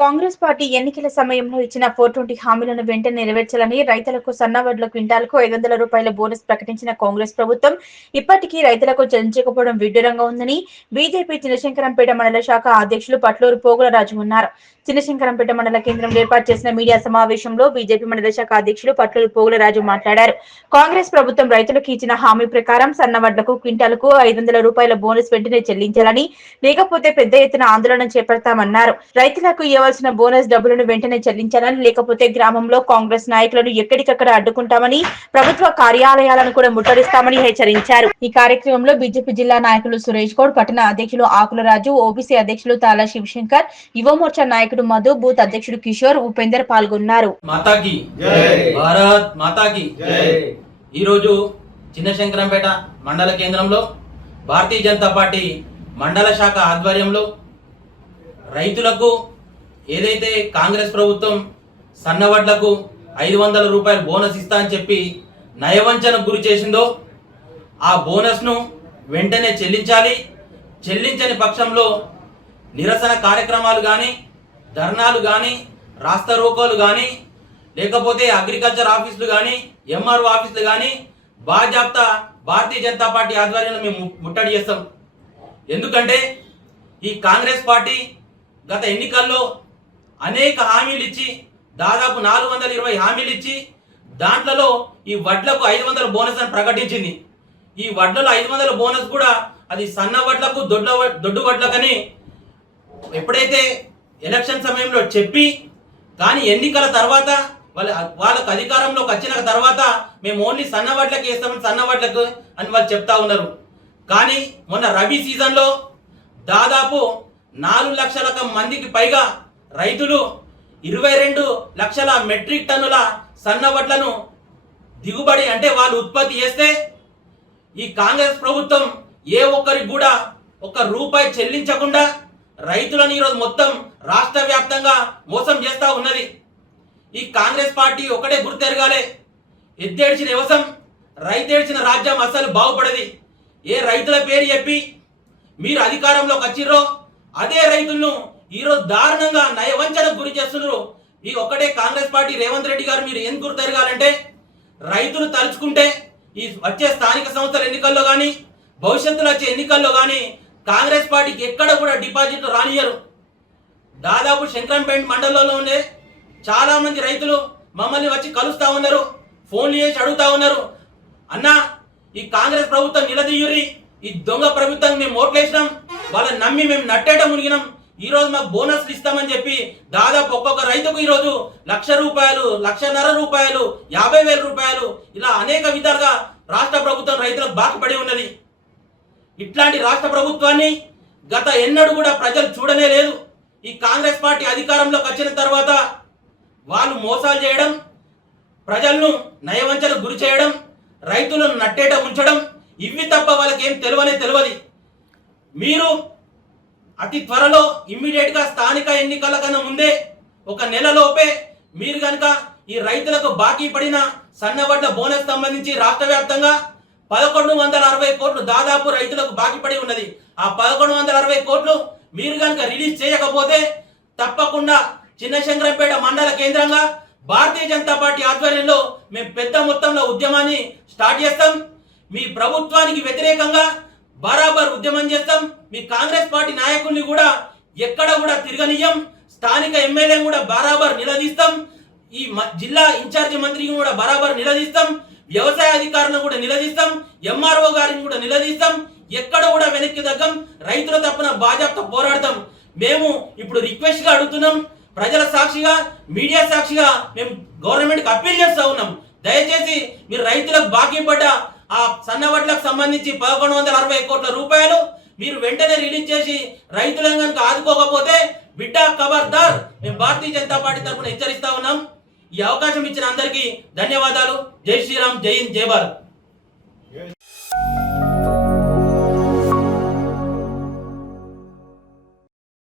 Congress party ఎన్నికల సమయంలో ఇచ్చిన 420 హామీలను వెంటనే నెరవేర్చాలని రైతులకు సన్నవడ్ల క్వింటాలకు 500 రూపాయల బోనస్ ప్రకటించిన కాంగ్రెస్ ప్రభుత్వం ఇప్పటికీ రైతులకు చెల్లించకపోవడం విడ్డూరంగా ఉందని బీజేపీ చినశంకరంపేట మండల శాఖ అధ్యక్షులు పట్లూరు పోగులరాజు అన్నారు. చినశంకరంపేట మండల కేంద్రంలో ఏర్పాటు చేసిన మీడియా సమావేశంలో బీజేపీ మండల శాఖ అధ్యక్షులు పట్లూరు పోగులరాజు మాట్లాడారు. కాంగ్రెస్ ప్రభుత్వం రైతులకు ఇచ్చిన హామీ ప్రకారం సన్నవడ్లకు క్వింటాలకు 500 రూపాయల బోనస్ వెంటనే చెల్లించాలని, లేకపోతే పెద్ద ఎత్తున ఆందోళన చేపడతామన్నారు. రైతులకు ఇవ్వాల్సిన బోనస్ డబ్బులను వెంటనే చెల్లించాలని, లేకపోతే గ్రామంలో కాంగ్రెస్ నాయకులను ఎక్కడికక్కడ అడ్డుకుంటామని, ప్రభుత్వ కార్యాలయాలను కూడా ముట్టడిస్తామని హెచ్చరించారు. ఈ కార్యక్రమంలో బీజేపీ జిల్లా నాయకులు సురేష్ గౌడ్, పట్టణ అధ్యక్షులు ఆకులరాజు, ఓబీసీ అధ్యక్షులు తాలా శివశంకర్, యువమోర్చా నాయకుడు మధు, బూత్ అధ్యక్షుడు కిషోర్, ఉపేందర్ పాల్గొన్నారు. ఈరోజు చిన్నశంకరంపేట మండల కేంద్రంలో భారతీయ జనతా పార్టీ మండల శాఖ ఆధ్వర్యంలో రైతులకు ఏదైతే కాంగ్రెస్ ప్రభుత్వం సన్నవడ్లకు 500 రూపాయల బోనస్ ఇస్తా అని చెప్పి నయవంచనకు గురి చేసిందో ఆ బోనస్ను వెంటనే చెల్లించాలి. చెల్లించని పక్షంలో నిరసన కార్యక్రమాలు కానీ, ధర్నాలు కానీ, రాస్తా రోకోలు కానీ, లేకపోతే అగ్రికల్చర్ ఆఫీసులు కానీ, ఎంఆర్ఓ ఆఫీసులు కానీ బాజాప్తా భారతీయ జనతా పార్టీ ఆధ్వర్యంలో మేము ముట్టడి చేస్తాం. ఎందుకంటే ఈ కాంగ్రెస్ పార్టీ గత ఎన్నికల్లో అనేక హామీలు ఇచ్చి దాదాపు 420 హామీలు ఇచ్చి దాంట్లో ఈ వడ్లకు 500 బోనస్ అని ప్రకటించింది. ఈ వడ్లలో 500 బోనస్ కూడా అది సన్న వడ్లకు దొడ్డు వడ్లకని ఎప్పుడైతే ఎలక్షన్ సమయంలో చెప్పి, కానీ ఎన్నికల తర్వాత వాళ్ళకు అధికారంలోకి వచ్చిన తర్వాత మేము ఓన్లీ సన్న వడ్లకు వేస్తామని సన్న వడ్లకు అని వాళ్ళు చెప్తా ఉన్నారు. కానీ మొన్న రబీ సీజన్లో దాదాపు 4 లక్షల మందికి పైగా రైతులు 22 లక్షల మెట్రిక్ టన్నుల సన్న వడ్లను దిగుబడి అంటే వాళ్ళు ఉత్పత్తి చేస్తే ఈ కాంగ్రెస్ ప్రభుత్వం ఏ ఒక్కరికి కూడా ₹1 చెల్లించకుండా రైతులను ఈరోజు మొత్తం రాష్ట్ర వ్యాప్తంగా మోసం చేస్తూ ఉన్నది. ఈ కాంగ్రెస్ పార్టీ ఒకటే గుర్తెరగాలి, ఎద్దేడ్చిన వ్యవసాయం రైతేడ్చిన రాజ్యం అస్సలు బాగుపడది. ఏ రైతుల పేరు చెప్పి మీరు అధికారంలోకి వచ్చిర్రో అదే రైతులను ఈరోజు దారుణంగా నయవంచనకు గురి చేస్తున్నారు. ఈ ఒక్కటే కాంగ్రెస్ పార్టీ రేవంత్ రెడ్డి గారు మీరు ఎందుకు గుర్తెరగాలంటే, రైతులు తలుచుకుంటే ఈ వచ్చే స్థానిక సంస్థల ఎన్నికల్లో కానీ, భవిష్యత్తులో వచ్చే ఎన్నికల్లో కానీ కాంగ్రెస్ పార్టీకి ఎక్కడ కూడా డిపాజిట్లు రానియరు. దాదాపు శంకరంపేట మండలంలోనే చాలా మంది రైతులు మమ్మల్ని వచ్చి కలుస్తా ఉన్నారు, ఫోన్లు చేసి అడుగుతా ఉన్నారు, అన్నా ఈ కాంగ్రెస్ ప్రభుత్వం నిలదీయుర్రి, ఈ దొంగ ప్రభుత్వం మేము ఓట్లేసినాం, వాళ్ళని నమ్మి మేము నట్టేట మునిగినాం, ఈరోజు మాకు బోనస్లు ఇస్తామని చెప్పి దాదాపు ఒక్కొక్క రైతుకు ఈరోజు ₹1,00,000, ₹1,50,000, ₹50,000 ఇలా అనేక విధాలుగా రాష్ట్ర ప్రభుత్వం రైతులకు బాకపడి ఉన్నది. ఇట్లాంటి రాష్ట్ర ప్రభుత్వాన్ని గత ఎన్నడూ కూడా ప్రజలు చూడనే లేదు. ఈ కాంగ్రెస్ పార్టీ అధికారంలోకి వచ్చిన తర్వాత వాళ్ళు మోసాలు చేయడం, ప్రజలను నయవంచనకు గురి చేయడం, రైతులను నట్టేట ఉంచడం, ఇవి తప్ప వాళ్ళకి ఏం తెలియదు. మీరు అతి త్వరలో ఇమ్మీడియట్గా స్థానిక ఎన్నికల కన్నా ముందే 1 నెలలోపే మీరు కనుక ఈ రైతులకు బాకీ పడిన సన్నవడ్ల బోనస్ సంబంధించి రాష్ట్ర వ్యాప్తంగా 1160 కోట్లు దాదాపు రైతులకు బాకీ పడి ఉన్నది. ఆ 1160 కోట్లు మీరు కనుక రిలీజ్ చేయకపోతే తప్పకుండా చిన్నశంకరంపేట మండల కేంద్రంగా భారతీయ జనతా పార్టీ ఆధ్వర్యంలో మేము పెద్ద మొత్తంలో ఉద్యమాన్ని స్టార్ట్ చేస్తాం. మీ ప్రభుత్వానికి వ్యతిరేకంగా బరాబర్ ఉద్యమం చేస్తాం. మీ కాంగ్రెస్ పార్టీ నాయకుల్ని కూడా ఎక్కడ కూడా తిరగనియం. స్థానిక ఎమ్మెల్యేని కూడా బరాబర్ నిలదీస్తాం. ఈ జిల్లా ఇన్ఛార్జి మంత్రిని కూడా బరాబర్ నిలదీస్తాం. వ్యవసాయ అధికారులను కూడా నిలదీస్తాం. ఎంఆర్ఓ గారిని కూడా నిలదీస్తాం. ఎక్కడ కూడా వెనక్కి తగ్గం. రైతుల తప్పున బాజాప్తా పోరాడతాం. మేము ఇప్పుడు రిక్వెస్ట్ గా అడుగుతున్నాం, ప్రజల సాక్షిగా, మీడియా సాక్షిగా మేము గవర్నమెంట్కి అప్పీల్ చేస్తా ఉన్నాం. దయచేసి మీరు రైతులకు బాకీ పడ్డ ఆ సన్నవడ్లకు సంబంధించి 1160 కోట్ల రూపాయలు మీరు వెంటనే రిలీజ్ చేసి రైతులను కనుక ఆదుకోకపోతే బిడ్డ ఖబర్దార్ మేము భారతీయ జనతా పార్టీ తరఫున హెచ్చరిస్తా ఉన్నాం. ఈ అవకాశం ఇచ్చిన అందరికీ ధన్యవాదాలు. జై శ్రీరామ్, జై హింద్, జై భారత్.